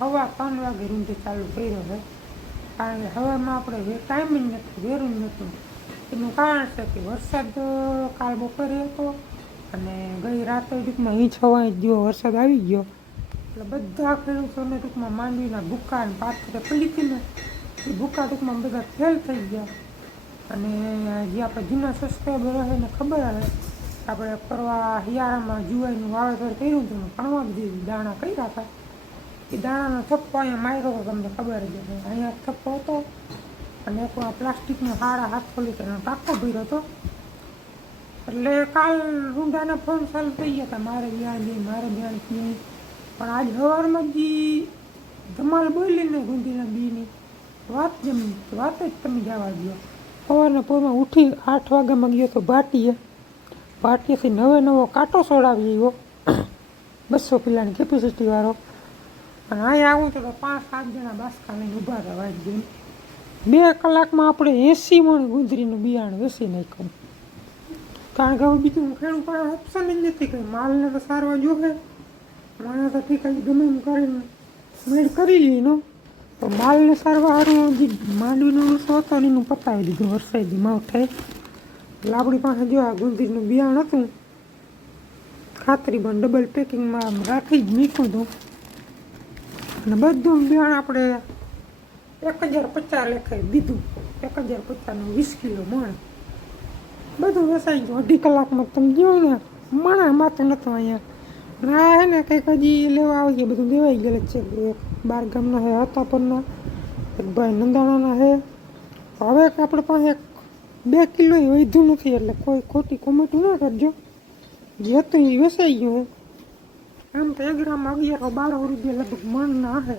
હવા ત્રણ વાગે રૂંધે ચાલુ કર્યો છે. કારણ કે હવામાં આપણે ટાઈમિંગ નથી વેરું જ નહોતું. એનું કારણ છે કે વરસાદ કાલ બપોરે હતો અને ગઈ રાતે ટૂંકમાં ઈંચ હવા ઇંચ જેવો વરસાદ આવી ગયો. એટલે બધા ખેડૂતોને ટૂંકમાં માંડવીના ભૂકા અને પાથરે પડી હતી ને, એ ભૂકા ટૂંકમાં બધા ફેલ થઈ ગયા. અને જે આપણે જૂના સબસ્ક્રાઈબર હોય એને ખબર આવે, આપણે પરવા હિયારામાં જુવાઈનું વાવેતર કર્યું હતું ભણવા બધી દાણા કર્યા હતા. એ દાણાનો થપ્પો અહીંયા માર્યો હતો તમને ખબર જ હશે અહીંયા થપ્પો હતો અને એક પ્લાસ્ટિકનો હારા હાથો લીધો એનો ટાંકો ભર્યો હતો એટલે કાલ રૂંઢાના ફોન ચાલુ થઈ ગયા હતા મારે ત્યાં જઈ મારે ત્યાં જઈ પણ આજ સવારમાં જે ધમાલ બોલી ને ગુંદીના બીની વાત જમી વાત જ તમે જવા દો સવારના પોરમાં ઉઠી આઠ વાગ્યામાં ગયો તો ભાટીએ ભાટીએથી નવે નવો કાંટો સોડાવી આવ્યો બસો પીલાની કેપેસિટી અને અહીંયા આવું તો પાંચ, સાત જણા બાસકા લઈને ઊભા વાટ જોઈને બે કલાકમાં આપણે એસી મણ ગુંદરીનું બિયારણ વેસી નાખ્યું. કારણ કે હવે બીજું ખેડૂત પાસે ઓપ્શન જ નથી કંઈ. માલને તો સારવા જોવે મને તો ઠીક ગમે એમ કરીને મેળ કરી લઈનો તો માલને સારવા સારું જે માંડવીનો ઉસો હતો એનું પતાવી દીધું વરસાદી માવઠે. એટલે આપણી પાસે જો આ ગુંદરીનું બિયારણ હતું, ખાતરી પણ ડબલ પેકિંગમાં રાખી જ મૂક્યું હતું. અને બધું બિયાણ આપણે એક હજાર પચાસ લેખાઈ દીધું. એક હજાર પચાસનું વીસ કિલો મણ. બધું વસાઈ ગયું. અઢી કલાકમાં તમે જો ને, મણા માથું નહોતું અહીંયા. ના હે ને કંઈક હજી લેવા આવીએ બધું દેવાઈ ગયેલું છે. એક બાર ગામના હે, હતા પરના. એક ભાઈ નંદાણાના હે. હવે આપણે પાસે બે કિલો વધ્યું નથી, એટલે કોઈ ખોટી કોમેન્ટું ના કરજો. જે હતું એ વસાઈ ગયું હે. એમ તો એક ગ્રામ અગિયારો બારસો રૂપિયા લગભગ મણ ના હે.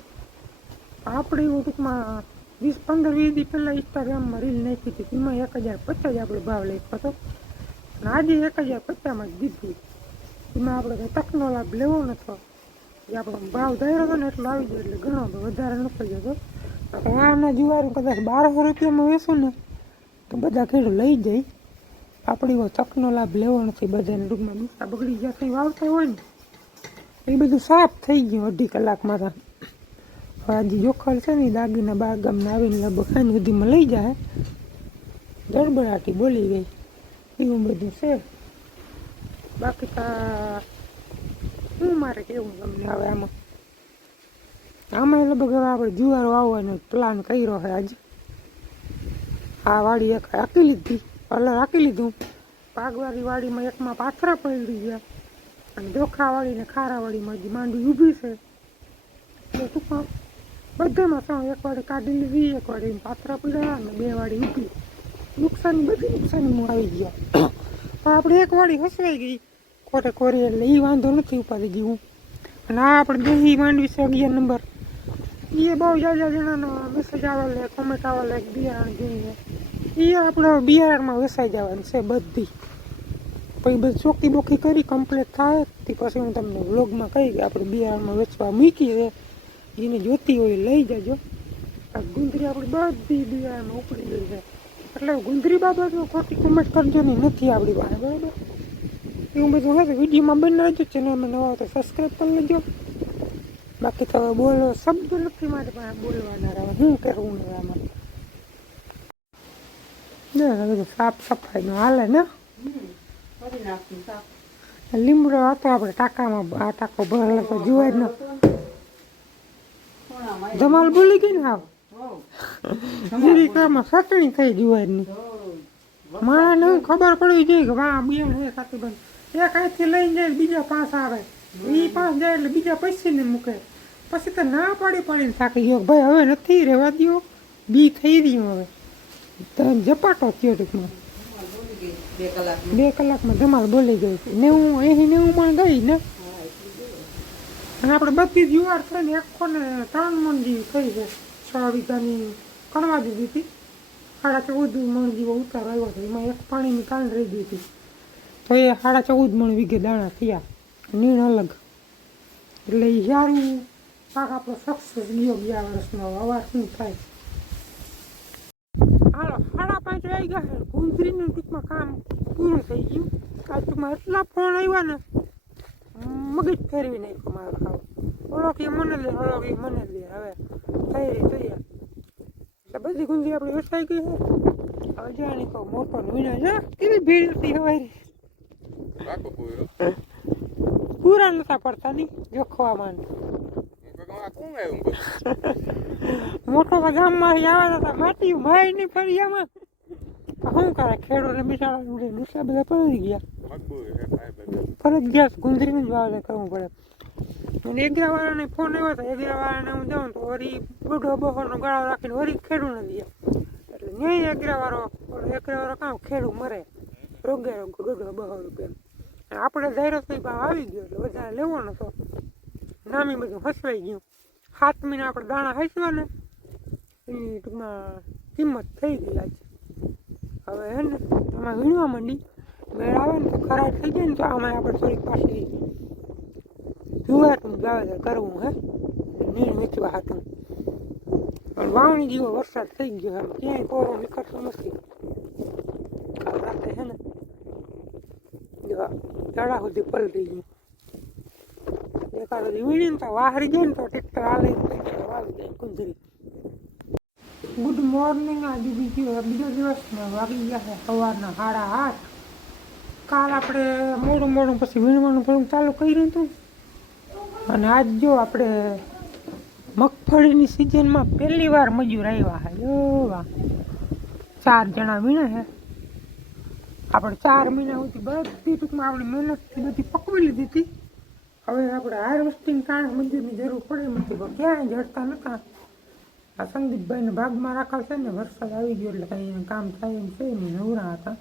આપણે એવું ટૂંકમાં વીસ પંદર વીસ દી પહેલાં ઇન્સ્ટાગ્રામમાં રીલ નાખી હતી. એમાં એક હજાર પચાસ આપણે ભાવ લખ્યો હતો. અને આજે એક હજાર પચાસમાં જ દીધું. એમાં આપણે કંઈ તકનો લાભ લેવો નતો. એ આપણો ભાવ ધાર્યો હતો ને એટલો આવી ગયો એટલે ઘણો વધારે નતો જતો આના જુવારું કદાચ બારસો રૂપિયામાં વેચું ને, તો બધા ખેડૂત લઈ જાય. આપણી તકનો લાભ લેવો નથી. બધાને ટૂંકમાં મીઠા બગડી કંઈ વાવતા હોય ને. એ બધું સાફ થઈ ગયું અઢી કલાકમાં તો હવે આજે જોખલ છે ને દાગીના બાર ગામના આવીને લગભગ ખાની સુધીમાં લઈ જાય. ગડબડાટી બોલી ગઈ. એવું બધું છે. બાકી તો શું મારે કેવું તમને હવે આમાં? આમાં લગભગ હવે આપણે જુવારો આવવાનો પ્લાન કર્યો છે આજે. આ વાડી એક રાખી લીધી. કલર રાખી લીધું. પાગવાળી વાડીમાં એકમાં પાથરા પડી ગયા. અને ધોખાવાળી ને ખારાવાળીમાં હજી માંડવી ઊભી છે, એટલે ટૂંકમાં બધામાં સાવ એક વાડી કાઢી લીધી એક વાડી પાથરા પડ્યા અને બે વાડી ઊભી. નુકસાની, બધી નુકસાની આવી ગયા. પણ આપણે એક વાળી હસવાઈ ગઈ. કોરે કોરે એટલે એ વાંધો નથી ઉપાડી ગયું અને આ આપણે દેહી માંડવી છે અગિયાર નંબર. એ બહુ જાજા જણાનો મેસેજ આવે લે કોમેન્ટ આવે લે બિયારણ જોઈએ એ આપણો બિયારણમાં વેસાઈ જવાનું છે બધી. પછી બધું ચોકી બોકી કરી કમ્પ્લીટ થાય. તે પછી હું તમને વ્લોગમાં કહી કે આપણે બિહારમાં વેચવા મૂકી છે જેને જોતી હોય લઈ જજો. આ ગુંદરી આપણી બધી બિહારમાં ઉપડી ગઈ છે. એટલે ગુંદરી બાબતમાં ખોટી કોમેન્ટ કરજો નહીં નથી આપણી પાસે, બરાબર? એવું બધું હશે વિડીયોમાં બની રહેજો ચેનલમાં નવા તો સબસ્ક્રાઈબ કરી લેજો. બાકી તો બોલો, શબ્દ નથી માટે પાસે બોલવાના રહે શું કરવું આમાં? હવે તો સાફ સફાઈનું હાલે ને. લીમડો હતો, આપણે ટાંકામાં આ ટાંકો ભરેલો તો જુવારનો ખૂણામાં ધમાલ ભૂલી ગઈ ને આવ. જીરીકામાં ચટણી થઈ જુવારની. માણસને ખબર પડવી જોઈએ કે વાહ બે હે ખાતું બન. એક અહીંથી લઈને જાય બીજા પાંચ આવે. એ પાંચ જાય એટલે બીજા પૈસીને મૂકે. પછી તો ના પાડી પાડીને થાકી ગયો ભાઈ હવે નથી રહેવા દ્યો. બી થઈ રહ્યું હવે. જપાટો થયો ટૂંકમાં. બે કલાકમાં. ધમાલ બોલી ગઈ. નેવું અહીં નેવું માં ગઈ ને. અને આપણે બધી જ યુવાર થઈને આખો ને ત્રણ મણ જેવી થઈ છે. છ વીઘાની કણવા દીધી હતી. સાડા ચૌદ મણ જેવો ઉતાર આવ્યો હતો. એમાં એક પાણીની કાન રહી ગઈ હતી. તો એ સાડા ચૌદ મણ વીઘે દાણા થયા. નીણ અલગ. એટલે સારું પાક આપણો સક્સેસ ગયો ગયા વર્ષનો અવાર શું થાય. વાગી ગયા છે ટૂંકમાં કામ પૂરું થઈ ગયું આ ટૂંકમાં એટલા ફોન આવ્યા ને મગજ ફેરવી નાખ્યો મારો ખાવ ઓલો કે મને લે ઓલો કે મને લે હવે થઈ રહી તૈયાર એટલે બધી ગુંજી આપણી વસાઈ ગઈ છે હવે જાણી કહો મોટો વીણા છે કેવી ભીડ હતી હવારી પૂરા નતા પડતા નહીં આવ્યું બધું મોટો ગામમાં આવ્યા હતા, માટી ભાઈ ની ફળિયામાં. શું કરે ખેડૂતને બિચારા ડૂસા બધા પડી ગયા. બધા ફરજિયાત ગુંદરીનું જ વાવેતર કરવું પડે. અને એગ્રા વાળાને ફોન આવ્યો હતો એગ્રા વાળાને હું જાઉં તો વળી બુઢો બહોનો ગાળો રાખીને વળી ખેડૂ નથી એટલે ન્યાય એગ્રા વાળો ઓલો એગ્રા વાળો કામ ખેડૂ મરે. રોગે રોગ ગઢો બહો રૂપિયા આપણે તો એ ભાવ આવી ગયો એટલે વધારે લેવો નતો. નામી બધું હસવાઈ ગયું. સાત મહિના આપણે દાણા હસવા ને એની ટૂંકમાં કિંમત થઈ ગઈ આજે. હવે હે ને આમાં વીણવા માંડી. મેળ આવે ને તો ખરાબ થઈ જાય ને તો આમાં આપણે થોડીક પાછી જુવારનું વાવેતર કરવું હે. નીણ વેચવા હતું પણ વાવણી જેવો વરસાદ થઈ ગયો એમ. ક્યાંય કોરો નીકળતો નથી. કાલ રાતે હે ને જો સુધી પલટી ગયું. સુધી વીણીને તો વાહરી જાય ને તો ટ્રેક્ટર આલે વાવી જાય કુંદરી ગુડ મોર્નિંગ આજે બીજી બીજો દિવસ વાગી ગયા છે સવારના સાડા આઠ. કાલ આપણે મોડું મોડું પછી વીણવાનું પણ ચાલુ કર્યું હતું. અને આજ જો આપણે મગફળીની સિઝનમાં પહેલી વાર મજૂર આવ્યા છે. એવા ચાર જણા વીણે છે. આપણે ચાર મહિના સુધી બધી ટૂંકમાં આપણી મહેનતથી બધી પકવી લીધી હતી. હવે આપણે હાર્વેસ્ટિંગ કારણે મજૂરની જરૂર પડે નથી. ક્યાંય જડતા નહોતા આ સંદીપભાઈને ભાગમાં રાખા છે ને વરસાદ આવી ગયો એટલે કંઈ કામ થાય એમ છે નહીં નવરા હતા.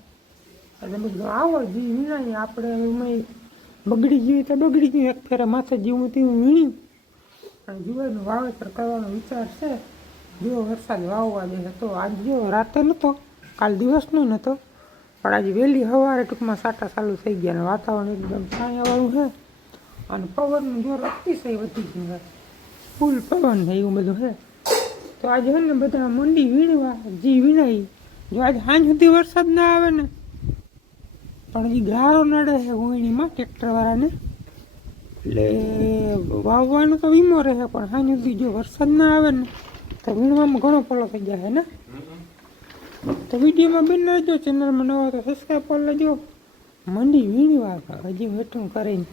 એટલે કીધું, આવો જી વીણાય આપણે એમાં બગડી ગયું તો બગડી ગયું એક ફેરા માથે જીવું તેવું વીણી અને જુવારનું વાવેતર કરવાનો વિચાર છે. જો વરસાદ વાવવા દે તો આજ જો રાતે નહોતો કાલ દિવસનો નહોતો પણ આજે વહેલી સવારે ટૂંકમાં સાટા ચાલુ થઈ ગયા અને વાતાવરણ એકદમ છાયાવાળું છે. અને પવનનું જોર અતિશય વધી ગયું ફૂલ પવન છે એવું બધું છે. તો આજે છે ને બધા મંડી વીણવા જી વીણાઈ જો આજે સાંજ સુધી વરસાદ ના આવે ને પણ હજી ગારો નડે છે વીણીમાં ટ્રેક્ટરવાળાને એટલે વાવવાનો તો વીમો રહે પણ સાંજ સુધી જો વરસાદ ના આવે ને તો વીણવામાં ઘણો પલો થઈ જાય ને. તો વિડીયોમાં બિન રહેજો ચેનલમાં નવા તો સબસ્ક્રાઈબ કરી લેજો. મંડી વીણવા હજી વેઠું કરીને.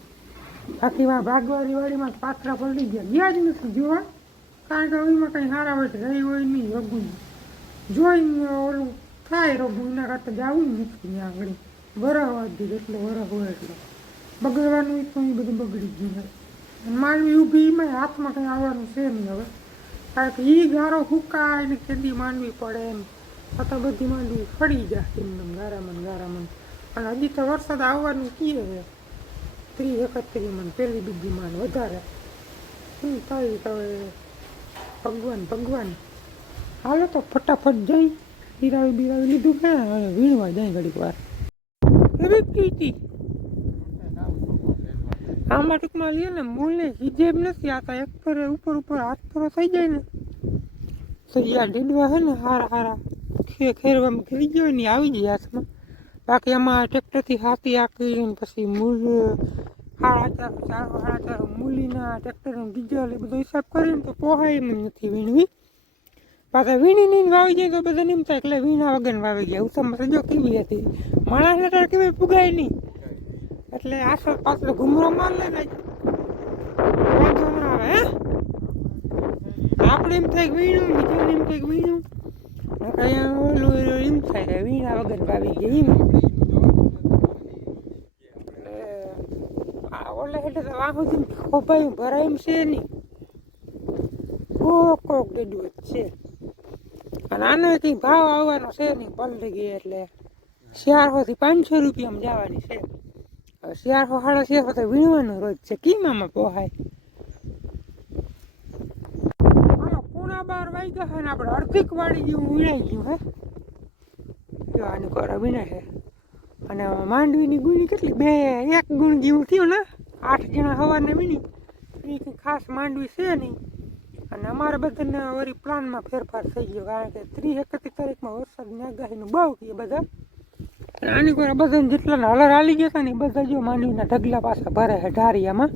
બાકી વાર ભાગવારી વાળીમાં પાથરા પલટી ગયા. ગયા જ નથી જોવા. કારણ કે એમાં કંઈ હોય રહી હોય નહીં રઘુ જોઈને ઓલું થાય રઘુ એના કરતાં જવું જ નથી આગળ. વરહ હતી એટલે વરહ હોય એટલે. બગડવાનું તો એ બધું બગડી ગયું હોય. માનવી ઊભી એમાં હાથમાં કંઈ આવવાનું છે નહીં હવે. કારણ કે એ ગારો હુકાય ને કેદી માનવી પડે એમ. અથવા બધી માંડવી ફળી જાય એમને ગારામાં ગારામાં અને હજી તો વરસાદ આવવાનું કીએ છે. ત્રીસ એકત્રીસ મન પહેલી બીજી માન વધારે. શું થાય હવે? ભગવાન ભગવાન. હાલો તો ફટાફટ જઈ. બિરાવી બિરાવી લીધું કે વીણવા જાય ઘડીક વાર. કીધી આમાં ટૂંકમાં લઈએ ને, મૂળને હિજેબ નથી આતા એક પર ઉપર ઉપર હાથ પરો થઈ જાય ને. તો ઢીંડવા ડીડવા છે ને, હારા હારા ખે ખેરવામાં ખીલી ગયો ને આવી જાય હાથમાં. બાકી આમાં ટ્રેક્ટરથી હાથી આંકી પછી મૂળ ચાર સાડા મૂલીના ટ્રેક્ટરનું ડીઝલ એ બધો હિસાબ કરીને તો પોહાય એમ નથી વીણવી. પાછા વીણી નહીં વાવી જાય તો બધા એમ એટલે વીણા વગર વાવી ગયા ઉત્તમ સજો કેવી હતી? માણસ લેટર કેવી પુગાય નહીં. એટલે આસો પાછળ ઘૂમરો માર લે ને. વાંધો ના આવે, હે? આપણે એમ થાય વીણું, બીજાને એમ થાય વીણું. કઈ ઓલું એમ થાય વીણા વગર વાવી ગયા એમ એટલે આ તો તો વાહુથી ખોભાયું ભરાય છે નહીં. કોક કોક ડેડું જ છે. અને આનો કંઈ ભાવ આવવાનો છે નહીં પલટી ગઈ એટલે. ચારસોથી પાંચસો રૂપિયામાં જવાની છે. હવે ચારસો સાડા ચારસો તો વીણવાનું રોજ છે. કીમામાં પોહાય? પૂણા બાર વાગ્યા છે ને આપણે અડધીક વાળી જેવું વીણાઈ ગયું હે જો આની કોરા વીણા છે. અને માંડવીની ગુણી કેટલી બે, એક ગુણ જેવું થયું ને? આઠ જણા હવાને વીણી એ ખાસ માંડવી છે નહીં. અને અમારે બધાને વળી પ્લાનમાં ફેરફાર થઈ ગયો, કારણ કે ત્રીસ એકત્રીસ તારીખમાં વરસાદની આગાહીનું બહુ કે બધા. આની કોઈ બધાને જેટલા હલર હાલી ગયા હતા ને બધા જો માંડવીના ઢગલા પાછા ભરે છે ઢારિયામાં.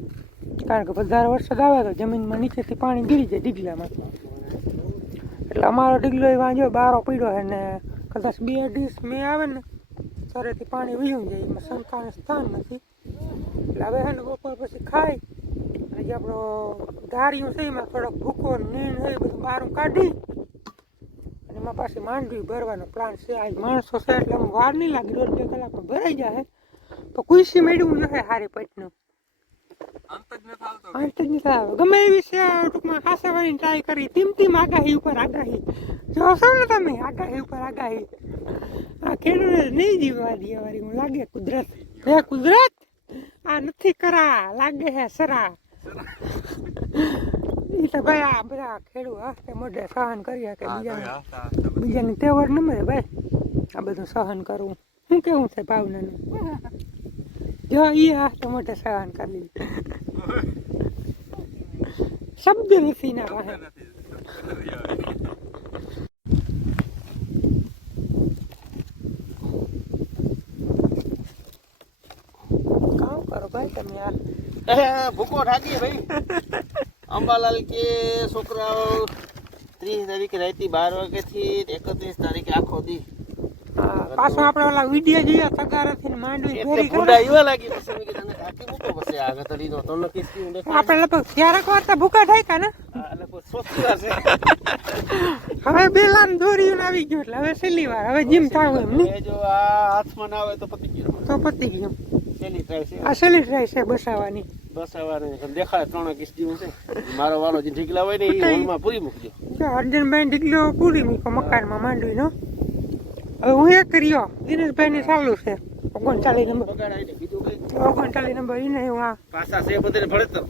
કારણ કે વધારે વરસાદ આવે તો જમીનમાં નીચેથી પાણી ગીરી જાય ઢીગલામાં. એટલે અમારો ઢીગલો એ વાંજો બારો પડ્યો છે ને કદાચ બે ડીશ મેં આવે ને સરેથી પાણી વયું જાય, એમાં શંકાનું સ્થાન નથી. એટલે હવે છે ને બપોર પછી ખાઈ અને જે આપણો ધાર્યું છે એમાં થોડોક ભૂકો નીણ છે બધું બહારું કાઢી. અને એમાં પાછી માંડવી ભરવાનો પ્લાન છે. આજ માણસો છે એટલે આમ વાર નહીં લાગે. દોઢ બે કલાકમાં ભરાઈ જાય તો કુશી મેળવું નથી હારી પટનું. અંત જ નથી જ આવે ગમે એવી છે ટૂંકમાં ખાસાવાની ટ્રાય કરી. તીમ તીમ આગાહી ઉપર આગાહી. જોશો ને તમે? આગાહી ઉપર આગાહી. આ ખેડૂત નહીં જીવવા દે વારી. હું લાગે કુદરત. હે કુદરત? આ નથી કરા લાગે હે સરા. એ તો ભાઈ આ બધા ખેડૂત હસ્તે મોઢે સહન કર્યા કે હા, બીજા હા, હા, હા. બીજાની તહેવાર ન મળે ભાઈ. આ બધું સહન કરવું. શું કેવું છે ભાવનાનું? જો એ હાથ મોઢે સહન કરી શબ્દ નથી ના પાસે કામ કરો ભાઈ તમે આ ભૂકો ઠાકી ભાઈ. અંબાલાલ કે છોકરાઓ ત્રીસ તારીખે રાતે બાર વાગ્યાથી એકત્રીસ તારીખે આખો દી. પાછો આપણે ઓલા વીડિયો જોઈએ તગારાથી માંડવી ફેરી કરે એવા લાગી પછી મેં કીધું આને મૂકો પછી આ ગતડીનો તોનો કિસ્કી ઊંડે આપણે લગભગ ક્યારેક વાર તો ભૂકા થાય કા ને હવે બેલાન દોરીયું આવી ગયો એટલે હવે છેલ્લી વાર હવે જીમ થાવ એમ જો આ હાથમાં ના આવે તો પતી ગયો. તો પતી ગયું. છેલ્લી ટ્રાય છે? આ છેલ્લી ટ્રાય છે બસાવાની. બસ આવાને દેખાડે ત્રણ જેવું છે. મારો વાલો જે ઢીકલા હોય ને એ હોલમાં પૂરી મૂકજો. અર્જુનભાઈ ઢીકલો પૂરી મૂકો મકાનમાં માંડવી નો હવે હું એક કર્યો દિનેશભાઈ ને ચાલુ છે. ઓગણચાલીસ નંબર. ઓગણચાલીસ નંબર એને હું આ. પાછા છે બધે ભણતર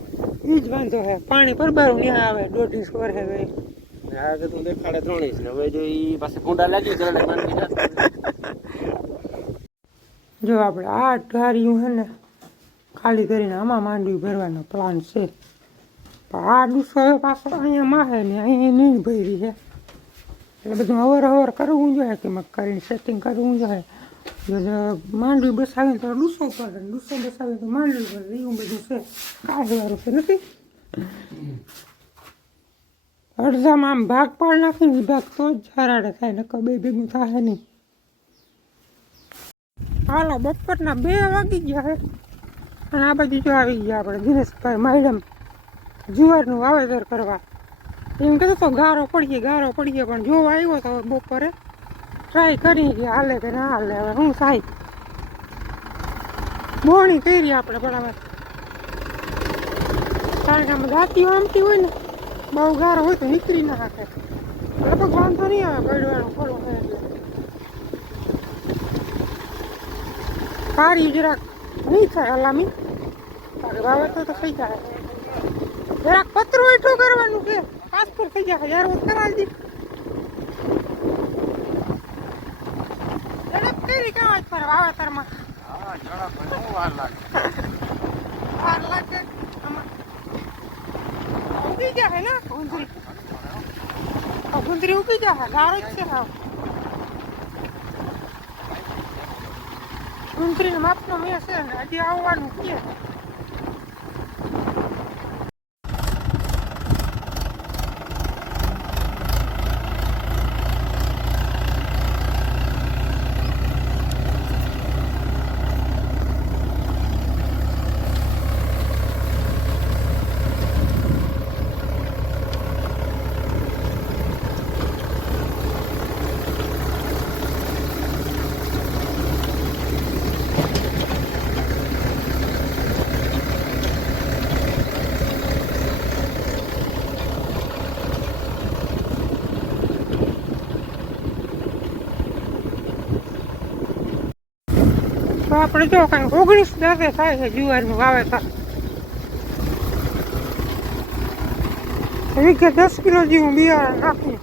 ઈ જ વાંધો છે પાણી પરબારું ન્યા આવે. દોઢી સ્કોર પર હે ભાઈ. ને આ દેખાડે ત્રણ ઇંચ હવે જો ઈ પાસે ભૂંડા લાગી જરા જાય જો આપણે આ ઢાર્યું છે ને, ખાલી કરીને આમાં માંડવી ભરવાનો પ્લાન છે. પણ આ ડૂસો પાછો અહીંયા માહે ને અહીંયા નહીં ભરી છે એટલે બધું અવર અવર કરવું જોઈએ કે મગ કરીને સેટિંગ કરવું જોઈએ. માંડવી બસાવીને તો ડૂસો કરે ડૂસો બસાવે તો માંડવી કરે એવું બધું છે. કાઢવાનું છે નથી. અડધામાં આમ ભાગ પાડ નાખીને ભાગ તો જ હરાડે થાય, નકર બે ભેગું થાય નહીં. હાલો, બપોરના બે વાગી ગયા છે અને આ બાજુ જો આવી ગયા આપણે દિનેશભાઈ મેડમ જુવારનું વાવેતર કરવા. એમ કહેતો તો ગારો પડીએ ગારો પડીએ, પણ જો આવ્યો તો હવે બપોરે ટ્રાય કરી કે હાલે કે ના હાલે, હવે હું સાહેબ બોણી કરી આપણે બરાબર કારણ કે આમ દાંતીઓ આમતી હોય ને, બહુ ગારો હોય તો નીકળી ના શકે. લગભગ વાંધો નહીં આવે ગળવાનું, ખોલો એટલે પારી જરાક નહીં થાય હલામી વાવેતર તો થઈ જાય જરાક પતરું એટલું કરવાનું કે પાસ પર થઈ જાય હજાર વખત કરાવી દી ઝડપ કરી જ પર વાવેતરમાં હા, વાર લાગે. વાર લાગે ઉગી જાય ને ગુંદરી ગુંદરી ઉગી જાય ગારો જ છે હાવ ગુંદરીનો માપનો મેં છે ને હજી આવવાનું છે. તો આપણે જો કાંઈ ઓગણીસ દસે થાય છે જુવારનું વાવેતર. વીઘે દસ કિલો જેવું બિયારણ નાખવું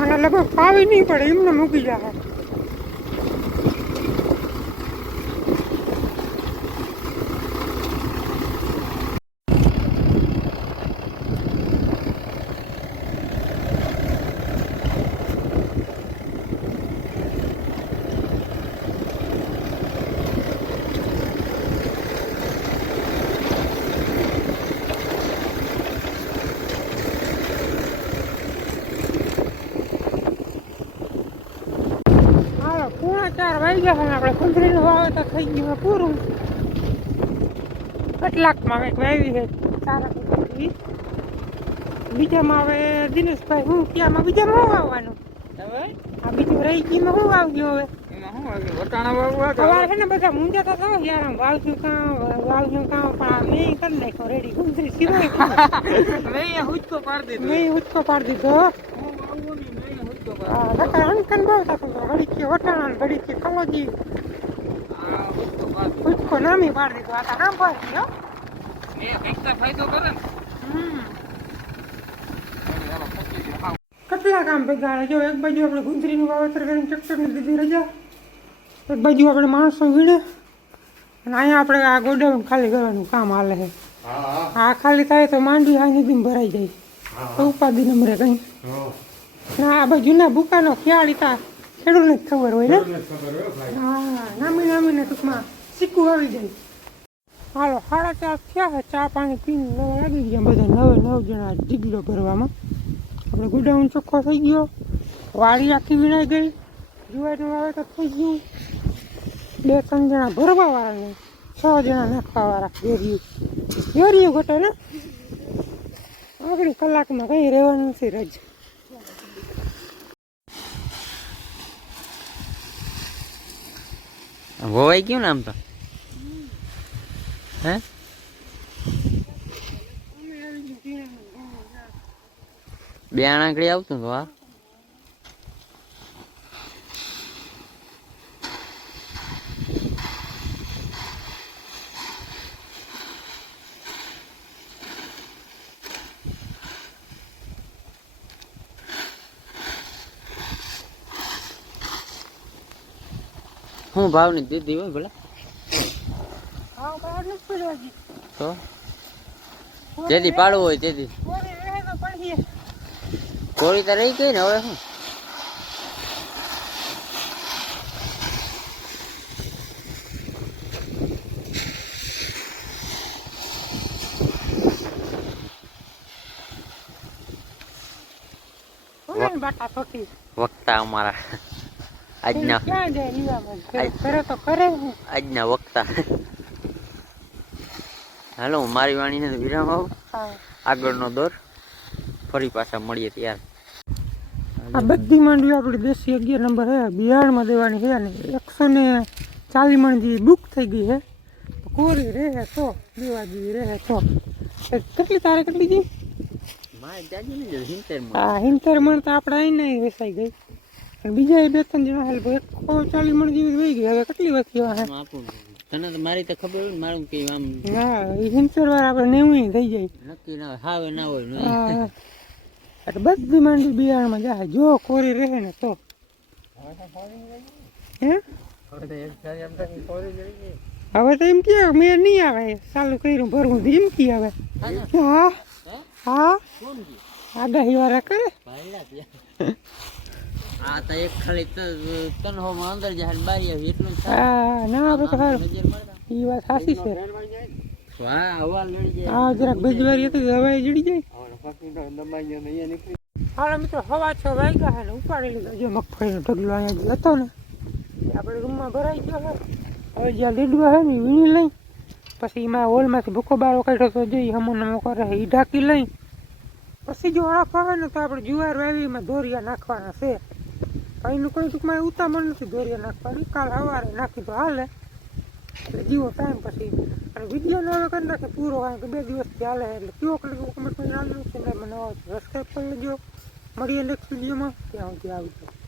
અને લગભગ પાવી નહીં પડે, એમને મૂકી જાય આવી ગયા અને આપણે કુંદરીનું વાવેતર થઈ ગયું પૂરું. કેટલાકમાં કંઈક વાવી છે સારા કુંદરી બીજામાં હવે દિનેશભાઈ હું ક્યાંમાં? બીજામાં શું વાવવાનું? હવે? આ બીજું રહી ગયું હું વાવ્યું હવે? સવારે છે ને બધા મુંજાતા હતા યાર આમ વાવશું કાં વાવશું કાં પણ મેં કરી નાખ્યો રેડી. કુંદરી સિવાય મેં હુચકો પાડી દીધો. મેં ઉચકો પાડી દીધો. હું વાવું નહીં, મેં અહીંયા હુચકો પાડી આ નકર અંકન બહુ થતું હતું ઘડીક કે વટાણા ને ઘડીક કે કલોજી ઉચકો નામી પાડી દીધો આ નામ પાડી દીધો ફાયદો કરે. કેટલા કામ ભેગા? જો એક બાજુ આપણે ગુંદરીનું વાવેતર કરીને ટ્રેક્ટરને દીધી રજા એક બાજુ આપણે માણસો વીણે અને અહીંયા આપણે આ ગોડાઉન ખાલી કરવાનું કામ હાલે છે આ ખાલી થાય તો માંડવી આ નદીમાં ભરાઈ જાય તો ઉપાધિ નમરે કંઈ ના આ બાજુ ના બુકાનો ખ્યાલ તા ખેડૂતને જ ખબર હોય ને? હા નામી નામીને ટૂંકમાં સિક્કું આવી જાય. હાલો સાડા ચાર થયા છે ચા પાણી પીને નવા લાગી ગયા બધા નવે નવ જણા જીગલો ભરવામાં. આપણે ગોડાઉન ચોખ્ખો થઈ ગયો. વાડી આખી વીણાઈ ગઈ. જુવારનું વાવેતર થઈ ગયું. બે ત્રણ જણા ભરવા વાળા ને છ જણા નાખવા વાળા વેરિયું. વેરિયું ઘટે ને? આગળ કલાકમાં કઈ રહેવાનું નથી રજ. વવાઈ ગયું ને આમ તો? હે? બે આણાકડી આવતું તો આ. હું ભાવની દીધી હોય ભલા. તો જેથી પાડવું હોય તેથી. કોળી તો રહી ગઈ ને હવે શું? વક્તા અમારા. આજના. તો હું. આજના વક્તા. હાલો હું મારી વાણીને વિરામ આવું આગળનો દોર. ફરી પાછા મળીએ ત્યારે. આ બધી માંડવી આપણી દેશી અગિયાર નંબર હે બિહારમાં દેવાની છે ને એકસો ને ચાલીસ મંડી બુક થઈ ગઈ છે કોરી રહે તો દેવા જેવી રહે એ કેટલી તારે કેટલી માં. આ હિંતેર મણ તો આપણે અહીં નહીં વેસાઈ ગઈ. અને બીજા બે ત્રણ જણા હેલ્પ એકસો ચાલીસ મણ જેવી વહી ગઈ. હવે કેટલી વખી હે? તને તો મારી તો ખબર હોય ને મારું કે આમ ના એ હિંતેર વાર આપણે નેવું થઈ જાય. નક્કી ના હોય હાવે ના હોય. એટલે બધી માંડવી બિયારણમાં જાય. જો કોરી રહે ને તો. હે? હવે તો એમ કે મેં નહીં આવે. ચાલુ કર્યું ભરવું તો એમ કી આવે. હા હા. આગાહી વાળા કરે. આ તો એક ખાલી ત- તનહોમાં અંદર જાય ને બારી આવી એટલું હા ના આપણે તો સારું. એ વાત સાચી છે. હા હવા લડી જાય. હા જરાક ભેજવારી હતી તો હવાઈ જડી જાય. હાલો મિત્રો હવા છ વાગ્યા ને ઉપાડી લીધો. જે મગફળીનો ઢગલો અહીંયા હતો ને આપણે રૂમમાં ભરાઈ ગયો છે. હવે જ્યાં લીડવા હે ને વીણી લઈ. પછી એમાં હોલમાંથી ભૂકો બારો કાઢ્યો તો જોઈ હમો નમો કરે એ ઢાંકી લઈ. પછી જો આ ફાવે ને તો આપણે જુવાર વાવી એમાં દોરિયા નાખવાના છે. એનું કોઈ ટૂંકમાં ઉતામળ નથી દોરીએ નાખવાની કાલ સવારે નાખી તો હાલે. એટલે જીવો ટાઈમ પછી. અને વિડીયોનો હવે કરી નાખે, પૂરો કારણ કે બે દિવસથી હાલે. એટલે કયો કલાક કમેન્ટ કરીને આવજો ચેનલમાં મને સબસ્ક્રાઈબ કરી લેજો. મળીએ નેક્સ્ટ વિડીયોમાં ત્યાં સુધી આવજો.